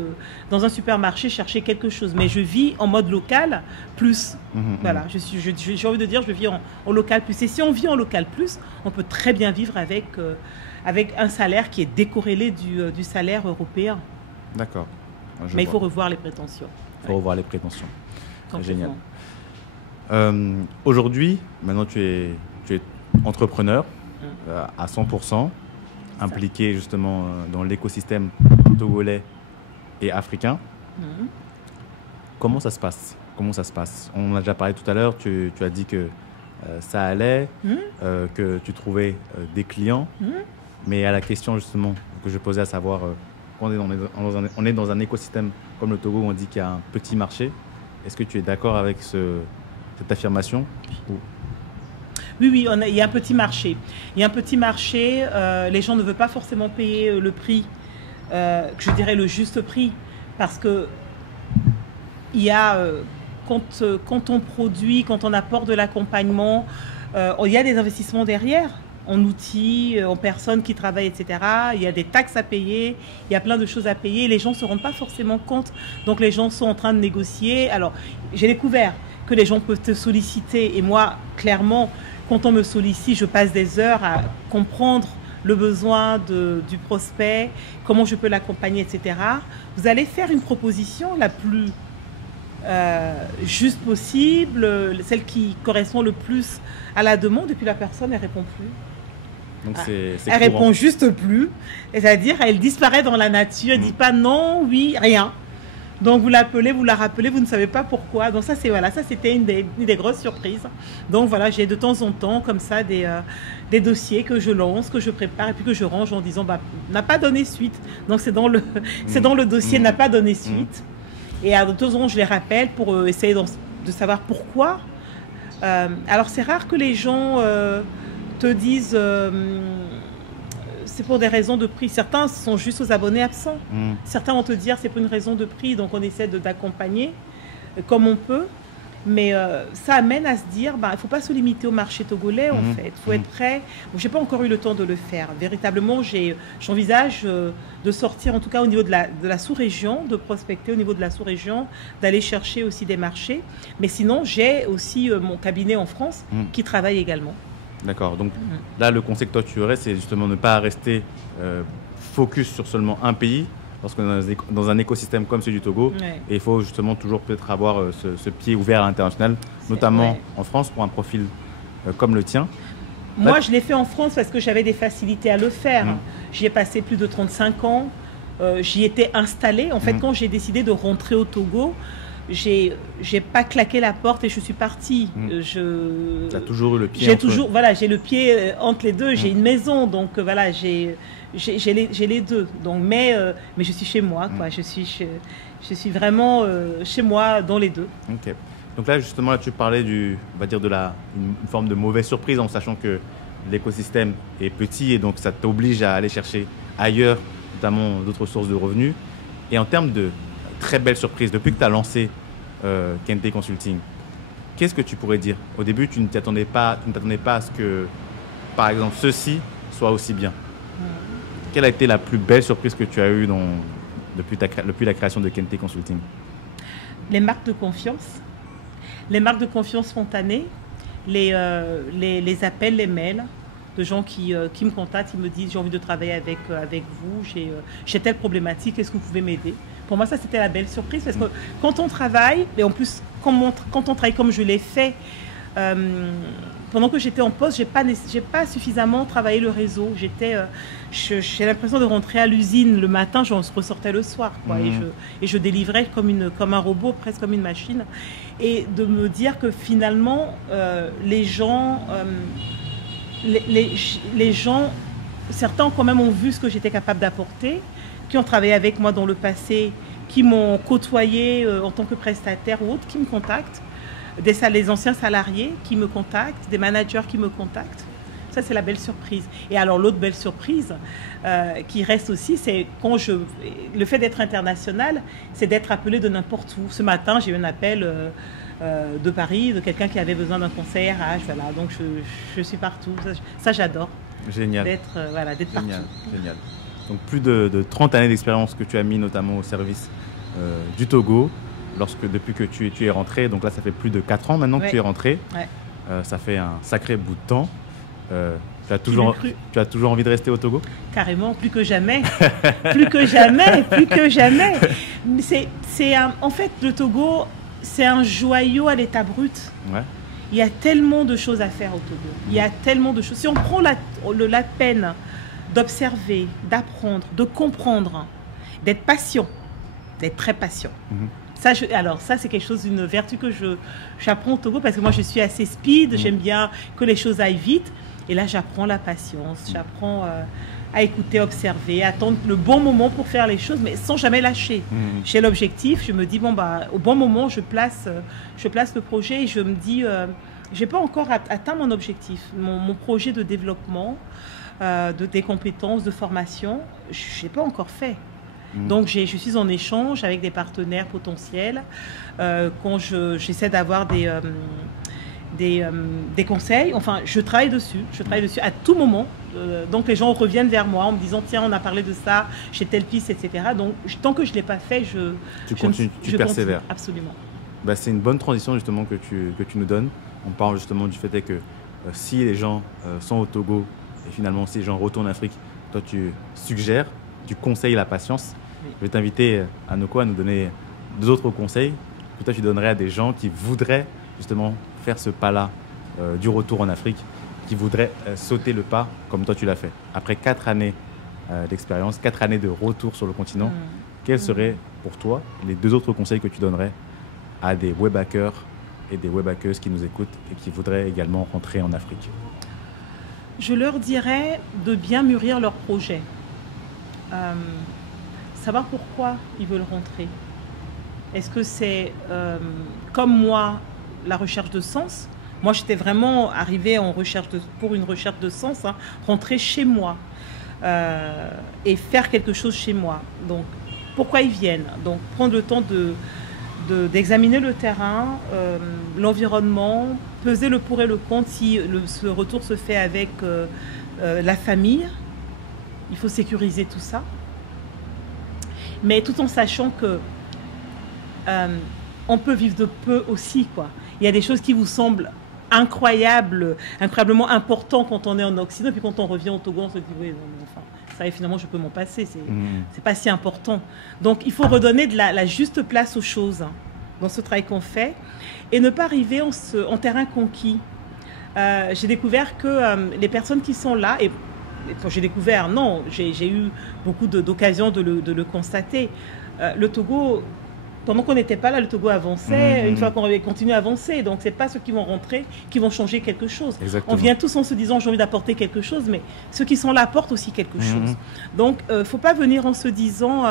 dans un supermarché chercher quelque chose. Mais je vis en mode local plus. Voilà, j'ai envie de dire, je vis en local plus. Et si on vit en local plus, on peut très bien vivre avec un salaire qui est décorrélé du salaire européen. D'accord. Mais il faut revoir les prétentions. Il faut revoir les prétentions. C'est génial. Aujourd'hui, maintenant tu es entrepreneur à 100%, impliqué justement dans l'écosystème togolais et africain. Comment ça se passe? On en a déjà parlé tout à l'heure, tu as dit que ça allait, que tu trouvais des clients, mais à la question justement que je posais à savoir, on est dans un écosystème comme le Togo où on dit qu'il y a un petit marché. Est-ce que tu es d'accord avec cette affirmation? Oui, oui, il y a un petit marché. Il y a un petit marché, les gens ne veulent pas forcément payer le prix, je dirais le juste prix, parce que il y a, quand on produit, quand on apporte de l'accompagnement, il y a des investissements derrière, en outils, en personnes qui travaillent, etc. Il y a des taxes à payer, il y a plein de choses à payer. Les gens ne se rendent pas forcément compte. Donc les gens sont en train de négocier. Alors, j'ai découvert que les gens peuvent te solliciter. Et moi, clairement, quand on me sollicite, je passe des heures à comprendre le besoin du prospect, comment je peux l'accompagner, etc. Vous allez faire une proposition la plus juste possible, celle qui correspond le plus à la demande, et puis la personne, elle répond plus. Donc c'est elle répond juste plus, c'est-à-dire elle disparaît dans la nature, elle ne dit pas non, oui, rien. Donc vous l'appelez, vous la rappelez, vous ne savez pas pourquoi. Donc ça c'est voilà, ça c'était une des grosses surprises. Donc voilà, j'ai de temps en temps comme ça des dossiers que je lance, que je prépare et puis que je range en disant bah n'a pas donné suite. Donc c'est dans le dossier n'a pas donné suite. Et de temps en temps je les rappelle pour essayer de savoir pourquoi. Alors c'est rare que les gens te disent c'est pour des raisons de prix. Certains sont juste aux abonnés absents. Certains vont te dire c'est pour une raison de prix, donc on essaie d'accompagner comme on peut. Mais ça amène à se dire bah, il ne faut pas se limiter au marché togolais en fait. Il faut être prêt. Bon, je n'ai pas encore eu le temps de le faire. Véritablement, j'envisage de sortir en tout cas au niveau de la sous-région, de prospecter au niveau de la sous-région, d'aller chercher aussi des marchés. Mais sinon, j'ai aussi mon cabinet en France qui travaille également. D'accord. Donc là, le conseil que toi tu aurais, c'est justement ne pas rester focus sur seulement un pays, parce qu'on est dans un écosystème comme celui du Togo, et il faut justement toujours peut-être avoir ce pied ouvert à l'international, notamment en France, pour un profil comme le tien. Moi, je l'ai fait en France parce que j'avais des facilités à le faire. J'y ai passé plus de 35 ans, j'y étais installée. En fait, quand j'ai décidé de rentrer au Togo, j'ai pas claqué la porte et je suis partie. Tu as toujours eu le pied voilà, j'ai le pied entre les deux. J'ai une maison, donc voilà, j'ai les deux. Donc, mais je suis chez moi, quoi. Je suis vraiment chez moi dans les deux. Ok. Donc là, justement, là, tu parlais on va dire une forme de mauvaise surprise en sachant que l'écosystème est petit et donc ça t'oblige à aller chercher ailleurs, notamment d'autres sources de revenus. Et en termes de très belle surprise, depuis que tu as lancé Kente Consulting, qu'est-ce que tu pourrais dire? Au début, tu ne t'attendais pas à ce que, par exemple, ceci soit aussi bien. Quelle a été la plus belle surprise que tu as eue depuis la création de Kente Consulting? Les marques de confiance. Les marques de confiance spontanées, les appels, les mails de gens qui me contactent, ils me disent j'ai envie de travailler avec vous, j'ai telle problématique, est-ce que vous pouvez m'aider? Pour moi, ça, c'était la belle surprise parce que quand on travaille, et en plus, quand on travaille comme je l'ai fait, pendant que j'étais en poste, j'ai pas suffisamment travaillé le réseau. J'ai l'impression de rentrer à l'usine le matin, je ressortais le soir, quoi, et je délivrais comme un robot, presque comme une machine. Et de me dire que finalement, les gens, certains quand même ont vu ce que j'étais capable d'apporter, qui ont travaillé avec moi dans le passé, qui m'ont côtoyé en tant que prestataire ou autre, qui me contactent, les anciens salariés qui me contactent, des managers qui me contactent. Ça, c'est la belle surprise. Et alors, l'autre belle surprise qui reste aussi, c'est le fait d'être international, c'est d'être appelé de n'importe où. Ce matin, j'ai eu un appel de Paris, de quelqu'un qui avait besoin d'un conseil RH. Voilà, donc je suis partout. Ça j'adore. Génial. D'être partout. Génial. Donc, plus de 30 années d'expérience que tu as mis notamment au service du Togo, depuis que tu es rentré. Donc là, ça fait plus de 4 ans maintenant que tu es rentré. Ça fait un sacré bout de temps. Tu as toujours envie de rester au Togo? Carrément, plus que jamais. Plus que jamais, plus que jamais. En fait, le Togo, c'est un joyau à l'état brut. Il y a tellement de choses à faire au Togo. Il y a tellement de choses. Si on prend la peine d'observer, d'apprendre, de comprendre, d'être patient, d'être très patient. Alors ça, c'est quelque chose, une vertu que j'apprends au Togo, parce que moi, je suis assez speed, j'aime bien que les choses aillent vite. Et là, j'apprends la patience, j'apprends à écouter, observer, attendre le bon moment pour faire les choses, mais sans jamais lâcher. J'ai l'objectif, je me dis, bon, bah, au bon moment, je place le projet et je me dis, je n'ai pas encore atteint mon objectif, mon projet de développement, des compétences, de formation, je n'ai pas encore fait. Donc, je suis en échange avec des partenaires potentiels. Quand j'essaie d'avoir des conseils, enfin, je travaille dessus à tout moment. Donc, les gens reviennent vers moi en me disant, tiens, on a parlé de ça, j'ai telle piste, etc. Donc, tant que je ne l'ai pas fait, tu persévères. Absolument. Bah, c'est une bonne transition justement que tu nous donnes. On parle justement du fait que si les gens sont au Togo et finalement si les gens retournent en Afrique, toi tu suggères, tu conseilles la patience. Oui. Je vais t'inviter, Anoko, à nous donner d'autres conseils que toi tu donnerais à des gens qui voudraient justement faire ce pas-là du retour en Afrique, qui voudraient sauter le pas comme toi tu l'as fait. Après 4 années d'expérience, 4 années de retour sur le continent, quels seraient pour toi les 2 autres conseils que tu donnerais à des webhackers et des webhackeuses qui nous écoutent et qui voudraient également rentrer en Afrique? Je leur dirais de bien mûrir leur projet. Savoir pourquoi ils veulent rentrer. Est-ce que c'est, comme moi, la recherche de sens? Moi, j'étais vraiment arrivée pour une recherche de sens, hein, rentrer chez moi et faire quelque chose chez moi. Donc, pourquoi ils viennent? Donc, prendre le temps d'examiner le terrain, l'environnement, peser le pour et le contre si ce retour se fait avec la famille. Il faut sécuriser tout ça. Mais tout en sachant que on peut vivre de peu aussi, quoi. Il y a des choses qui vous semblent incroyablement importantes quand on est en Occident, puis quand on revient au Togo, on se dit oui, enfin, ça finalement je peux m'en passer, c'est pas si important. Donc il faut redonner de la juste place aux choses, hein, dans ce travail qu'on fait, et ne pas arriver en terrain conquis. J'ai découvert que les personnes qui sont là, et quand j'ai découvert, non, j'ai eu beaucoup d'occasions de le constater. Le Togo, pendant qu'on n'était pas là, le Togo avançait, une fois qu'on avait continué à avancer. Donc, ce n'est pas ceux qui vont rentrer qui vont changer quelque chose. Exactement. On vient tous en se disant, j'ai envie d'apporter quelque chose, mais ceux qui sont là apportent aussi quelque chose. Donc, il ne faut pas venir en se disant,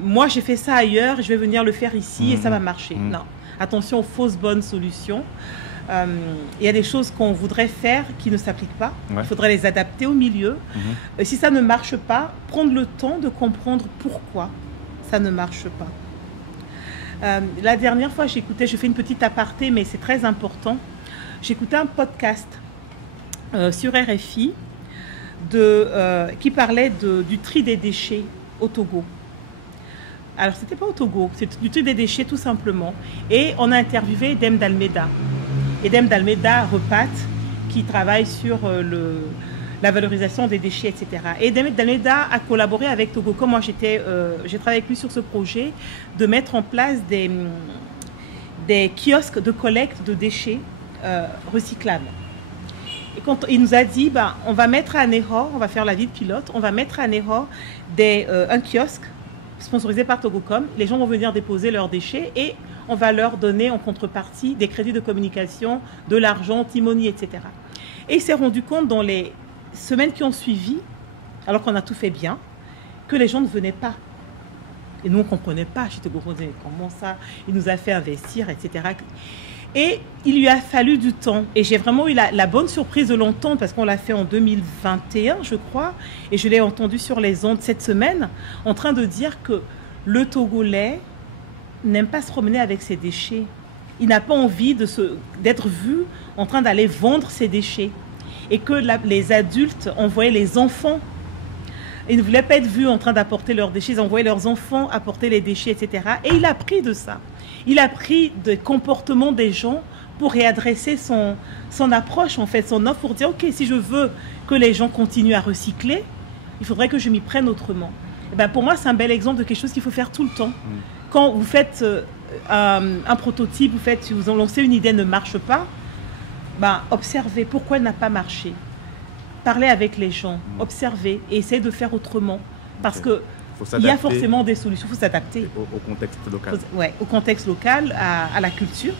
moi, j'ai fait ça ailleurs, je vais venir le faire ici et ça va marcher. Non, attention aux fausses bonnes solutions. Il y a des choses qu'on voudrait faire qui ne s'appliquent pas. Il faudrait les adapter au milieu. Si ça ne marche pas, prendre le temps de comprendre pourquoi ça ne marche pas. La dernière fois, je fais une petite aparté, mais c'est très important. J'écoutais un podcast sur RFI qui parlait du tri des déchets au Togo. Alors, ce n'était pas au Togo, c'était du tri des déchets tout simplement. Et on a interviewé Edem d'Almeida. Edem d'Almeida Repat, qui travaille sur la valorisation des déchets, etc. Et Edem d'Almeida a collaboré avec Togo. Comme moi, j'ai travaillé avec lui sur ce projet de mettre en place des kiosques de collecte de déchets recyclables. Et quand il nous a dit, on va mettre à Nehor, on va faire la ville pilote, on va mettre à Nehor un kiosque sponsorisé par Togocom. Les gens vont venir déposer leurs déchets et on va leur donner en contrepartie des crédits de communication, de l'argent, timonier, etc. Et il s'est rendu compte dans les semaines qui ont suivi, alors qu'on a tout fait bien, que les gens ne venaient pas. Et nous, on ne comprenait pas. J'étais comment ça? Il nous a fait investir, etc. Et il lui a fallu du temps. Et j'ai vraiment eu la bonne surprise de l'entendre parce qu'on l'a fait en 2021, je crois. Et je l'ai entendu sur les ondes cette semaine en train de dire que le Togolais n'aime pas se promener avec ses déchets. Il n'a pas envie d'être vu en train d'aller vendre ses déchets. Et que les adultes envoyaient les enfants. Ils ne voulaient pas être vus en train d'apporter leurs déchets. Ils envoyaient leurs enfants apporter les déchets, etc. Et il a pris de ça. Il a pris des comportements des gens pour réadresser son approche, en fait, son offre, pour dire, OK, si je veux que les gens continuent à recycler, il faudrait que je m'y prenne autrement. Et ben, pour moi, c'est un bel exemple de quelque chose qu'il faut faire tout le temps. Quand vous faites un prototype, vous lancez une idée, ne marche pas, observez pourquoi elle n'a pas marché. Parlez avec les gens, observez et essayez de faire autrement. Parce que faut il y a s'adapter forcément des solutions, il faut s'adapter au contexte local. ouais, au contexte local, à la culture,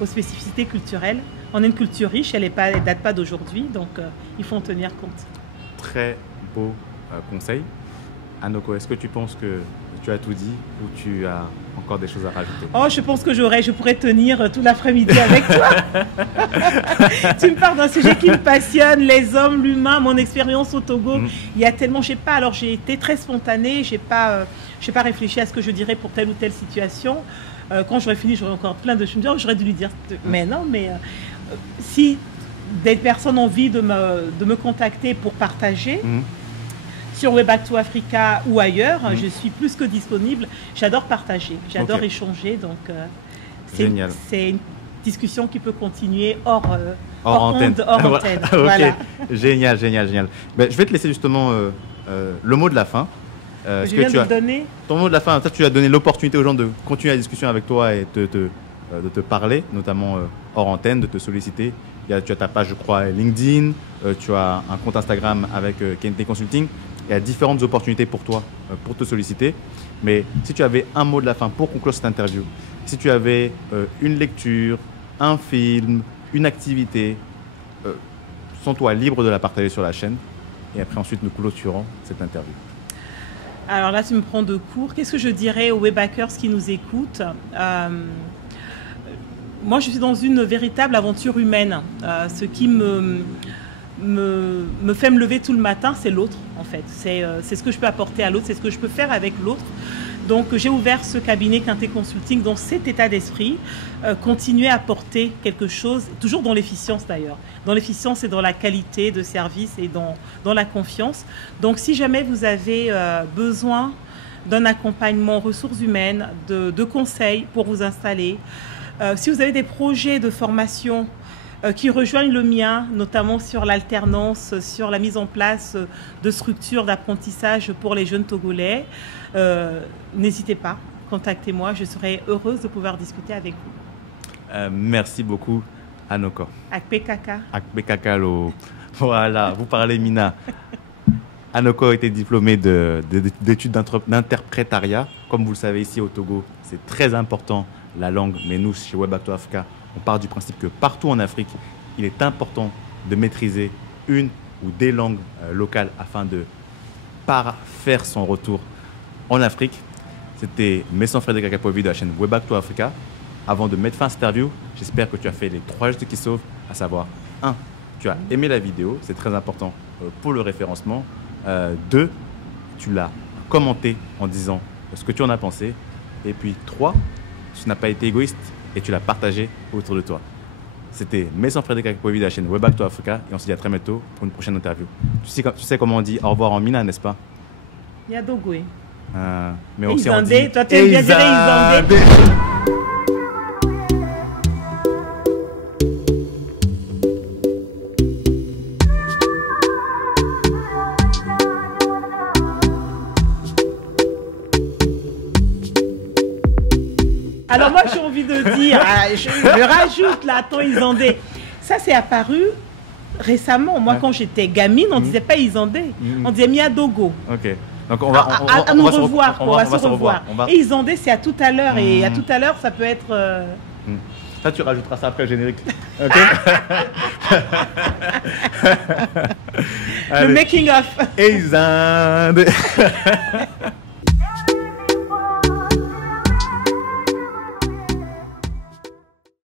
aux spécificités culturelles. On a une culture riche, elle ne date pas d'aujourd'hui, donc il faut en tenir compte. Très beau conseil. Anoko, est-ce que tu penses que tu as tout dit ou tu as encore des choses à rajouter? Oh, je pense que je pourrais tenir tout l'après-midi avec toi. Tu me parles d'un sujet qui me passionne, les hommes, l'humain, mon expérience au Togo. Il y a tellement, j'ai été très spontanée, j'ai pas réfléchi à ce que je dirais pour telle ou telle situation. Quand j'aurais fini, j'aurais encore plein de choses. J'aurais dû lui dire, mais non, mais si des personnes ont envie de me contacter pour partager, sur Way Back to Africa ou ailleurs, je suis plus que disponible. J'adore partager, j'adore échanger. Donc, c'est une discussion qui peut continuer hors antenne. Voilà. Génial. Ben, je vais te laisser justement le mot de la fin. Je viens de te donner. Ton mot de la fin, tu as donné l'opportunité aux gens de continuer la discussion avec toi et de te parler, notamment hors antenne, de te solliciter. Tu as ta page, je crois, LinkedIn, tu as un compte Instagram avec Kente Consulting. Il y a différentes opportunités pour toi, pour te solliciter. Mais si tu avais un mot de la fin pour conclure cette interview, si tu avais une lecture, un film, une activité, sens-toi libre de la partager sur la chaîne. Et après, ensuite, nous clôturons cette interview. Alors là, tu me prends de court. Qu'est-ce que je dirais aux webhackers qui nous écoutent? Moi, je suis dans une véritable aventure humaine. Ce qui me fait me lever tout le matin, c'est l'autre, en fait. C'est ce que je peux apporter à l'autre, c'est ce que je peux faire avec l'autre. Donc, j'ai ouvert ce cabinet Kente Consulting dans cet état d'esprit, continuer à apporter quelque chose, toujours dans l'efficience d'ailleurs. Dans l'efficience et dans la qualité de service et dans la confiance. Donc, si jamais vous avez besoin d'un accompagnement ressources humaines, de conseils pour vous installer, si vous avez des projets de formation qui rejoignent le mien, notamment sur l'alternance, sur la mise en place de structures d'apprentissage pour les jeunes Togolais, n'hésitez pas, contactez-moi, je serai heureuse de pouvoir discuter avec vous. Merci beaucoup, Anoko. Akpekaka. Akpekaka, voilà, vous parlez Mina. Anoko a été diplômée d'études d'interprétariat. Comme vous le savez ici au Togo, c'est très important la langue, mais nous, chez Way Back to Africa, on part du principe que partout en Afrique, il est important de maîtriser une ou des langues locales afin de faire son retour en Afrique. C'était Messon Frédéric Akapovi de la chaîne Way Back to Africa. Avant de mettre fin à cette interview, j'espère que tu as fait les 3 gestes qui sauvent, à savoir 1. Tu as aimé la vidéo, c'est très important pour le référencement. 2. Tu l'as commenté en disant ce que tu en as pensé. Et puis 3. Tu n'as pas été égoïste et tu l'as partagé autour de toi. C'était Messon Frédéric Akapovi de la chaîne Way Back to Africa et on se dit à très bientôt pour une prochaine interview. Tu sais comment on dit au revoir en Mina, n'est-ce pas? Yadogwe. Mais aussi on dit... Toi, tu aimes bien dire Izandé. Alors moi j'ai envie de dire, je rajoute là, ton Izandé. Ça c'est apparu récemment. Moi quand j'étais gamine, on ne disait pas Izandé, on disait Miadogo. Ok. Donc on va se revoir. Et Izandé c'est à tout à l'heure et à tout à l'heure ça peut être... Ça tu rajouteras ça après le générique. Ok. Le making of. Izandé.